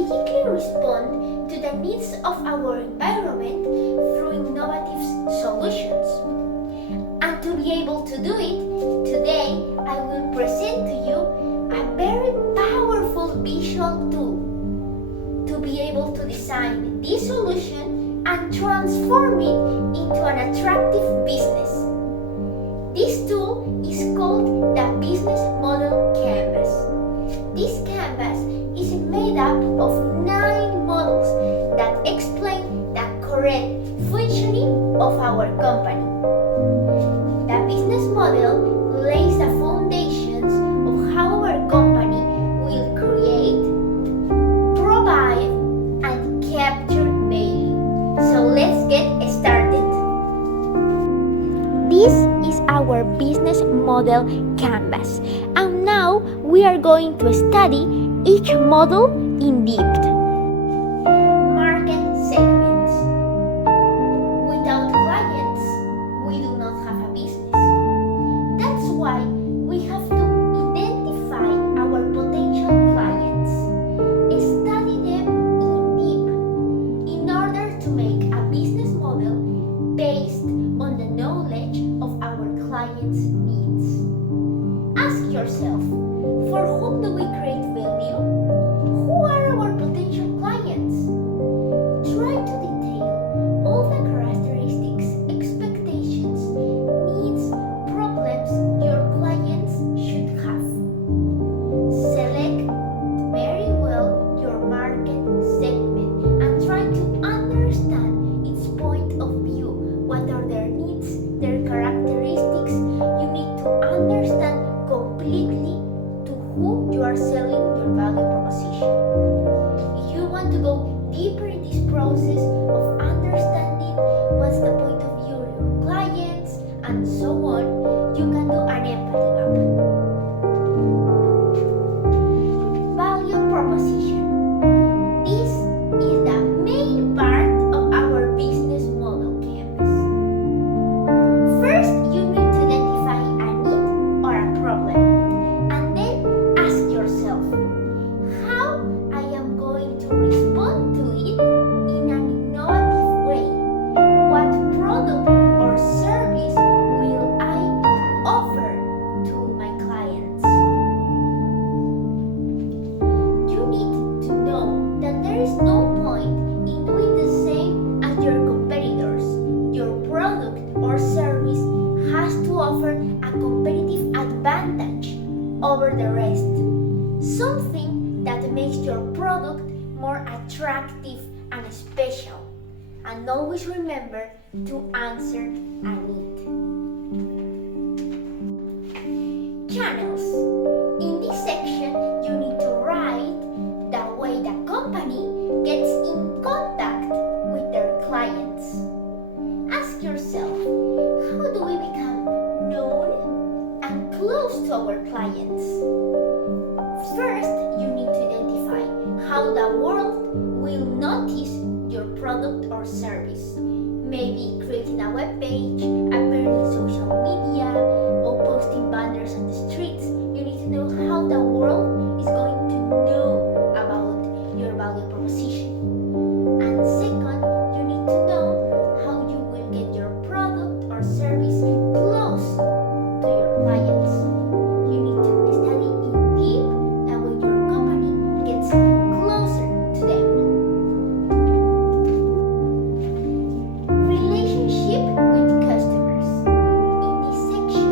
strategically respond to the needs of our environment through innovative solutions. And to be able to do it, today I will present to you a very powerful visual tool to be able to design this solution and transform it into an attractive business. This tool is called the Business Model Canvas. This canvas is made up of 9 models that explain the correct functioning of our company. The business model lays the foundations of how our company will create, provide, and capture value. So let's get started. This is our business model canvas, and now we are going to study each model in depth. Market segments. Without clients, we do not have a business. That's why we have to identify our potential clients, study them in deep in order to make a business model based on the knowledge of our clients' needs. Ask yourself, for whom do we create value? Who are our potential clients? Try to detail all the characteristics, expectations, needs, problems your clients should have. Select very well your market segment and try to understand its point of view. What are their needs, their characteristics? You need to understand completely to who you are selling your value proposition. If you want to go deeper in this process of understanding what's the point of view of your clients and so on, you can do an empathy map. Value proposition. This is the main part of our business model canvas. First, you need to identify a need or a problem, and then ask yourself, how I am going to respond to it in an innovative way? What product or service will I offer to my clients? You need to know that there is no point in doing the same as your competitors. Your product or service has to offer a competitive advantage over the rest. Something that makes your product more attractive and special. And always remember to answer a need. Channels. In this section, you need to write the way the company gets in contact with their clients. Ask yourself, how do we become known and close to our clients? First, you need to identify how the world will notice your product or service. Maybe creating a web page, appearing in social media, or posting banners on the streets. You need to know how the world is going to know about your value proposition. And second, you need to know how you will get your product or service close to your clients. You need to study in deep the way your company gets closer to them. Relationship with customers. In this section,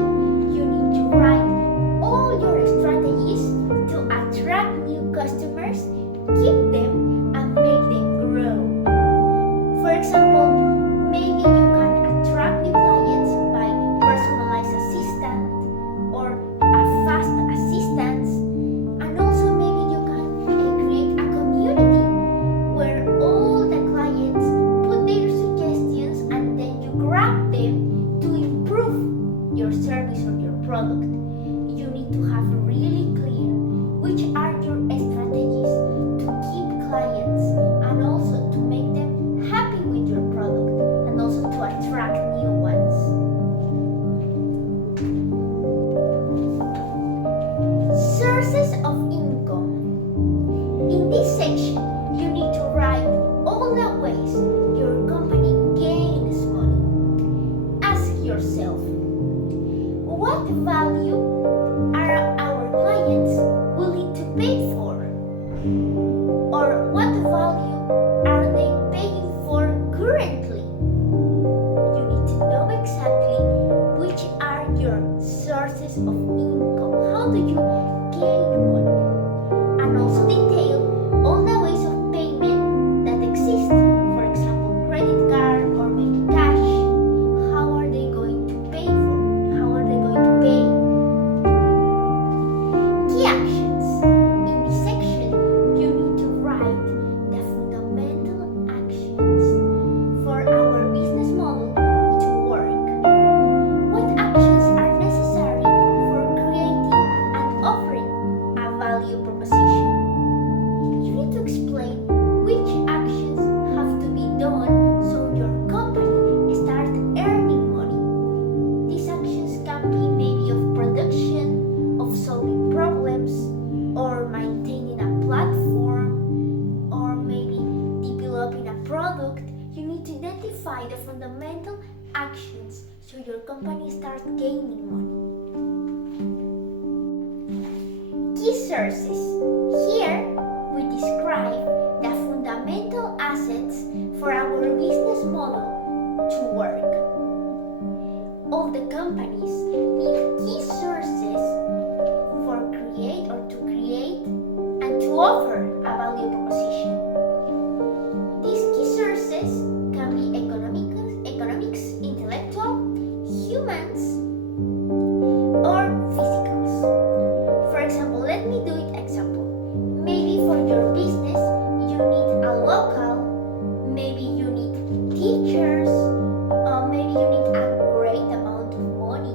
you need to write all your strategies to attract new customers, keep them, and make them grow. For example, maybe you can attract new clients by personalized assistant or a fast assistance, and also maybe you can create a community where all the clients put their suggestions and then you grab them to improve your service or your product. You need to have really clear which are your strategies to keep clients Or what value are they paying for currently? You need to know exactly which are your sources of income. How do you gain money? And also detail all the ways of payment that exist. For example, credit card or maybe cash. How are they going to pay for? How are they going to pay? Key actions. In this section, you need to write the fundamental actions for our business model to work. What actions are necessary for creating and offering a value proposition? You need to explain which actions have to be done so your company starts earning money. These actions can be maybe of production, of solving problems, or maintaining a platform, or maybe developing a product. You need to identify the fundamental actions so your company starts gaining money. Key sources. Here we describe the fundamental assets for our business model to work. All the companies need key sources for create or to create and to offer a value proposition. These key sources can be economics, intellectual, humans, or physicals. For example, let me do it example. Maybe for your business you need a local, maybe you need teachers, or maybe you need a great amount of money.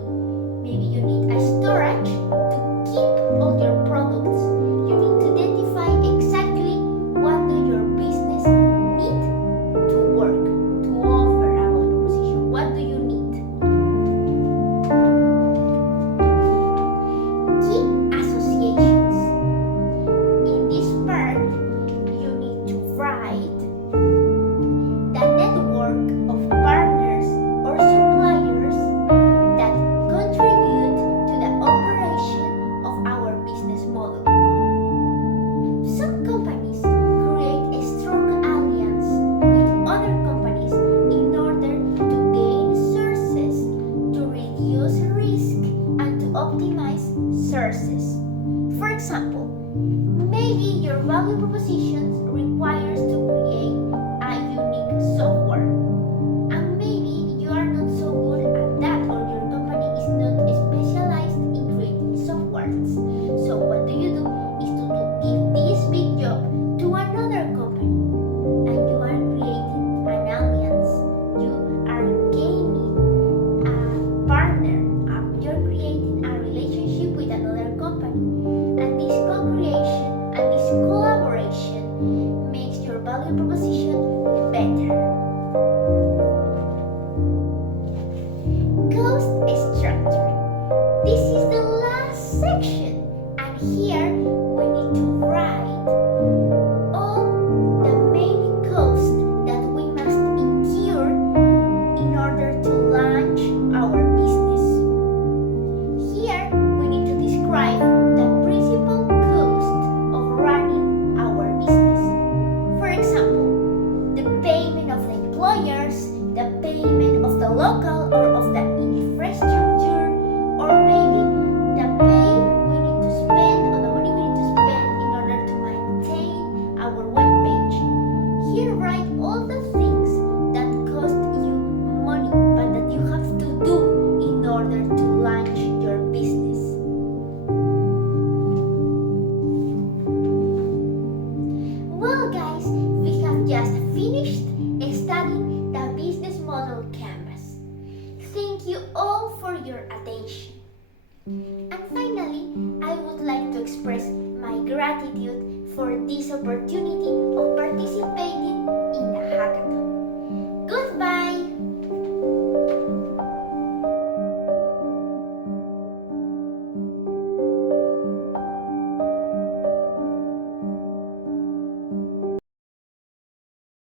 Maybe you need a storage to keep all your products. You need to identify exactly what do your business need to work, to offer a value proposition. What do you need? Key associations. In this part, you need to write the network of partners or suppliers that contribute to the operation of our business model. Some companies create a strong alliance with other companies in order to gain sources, to reduce risk, and to optimize sources. For example, maybe your value propositions requires to create a unique software, and maybe you are not so good at that, or your company is not specialized in creating softwares. So what do? Is to give this big job to another company, and you are creating an alliance. You are gaining a partner. You're creating a relationship with another company, and this co-creation and this collaboration makes your value proposition better. Cost structure. This is the last section, and here we need to write all the main costs that we must incur in order to launch our business. Here we need to describe the principal cost of running our business. For example, the payment of the employers, the payment of the local or of the infrastructure, or maybe the pay we need to spend, or the money we need to spend in order to maintain our webpage. Here write all the things that cost you money, but that you have to do in order to launch your business. Well guys, we have just finished studying the business model canvas. Thank you all for your attention. And finally, I would like to express my gratitude for this opportunity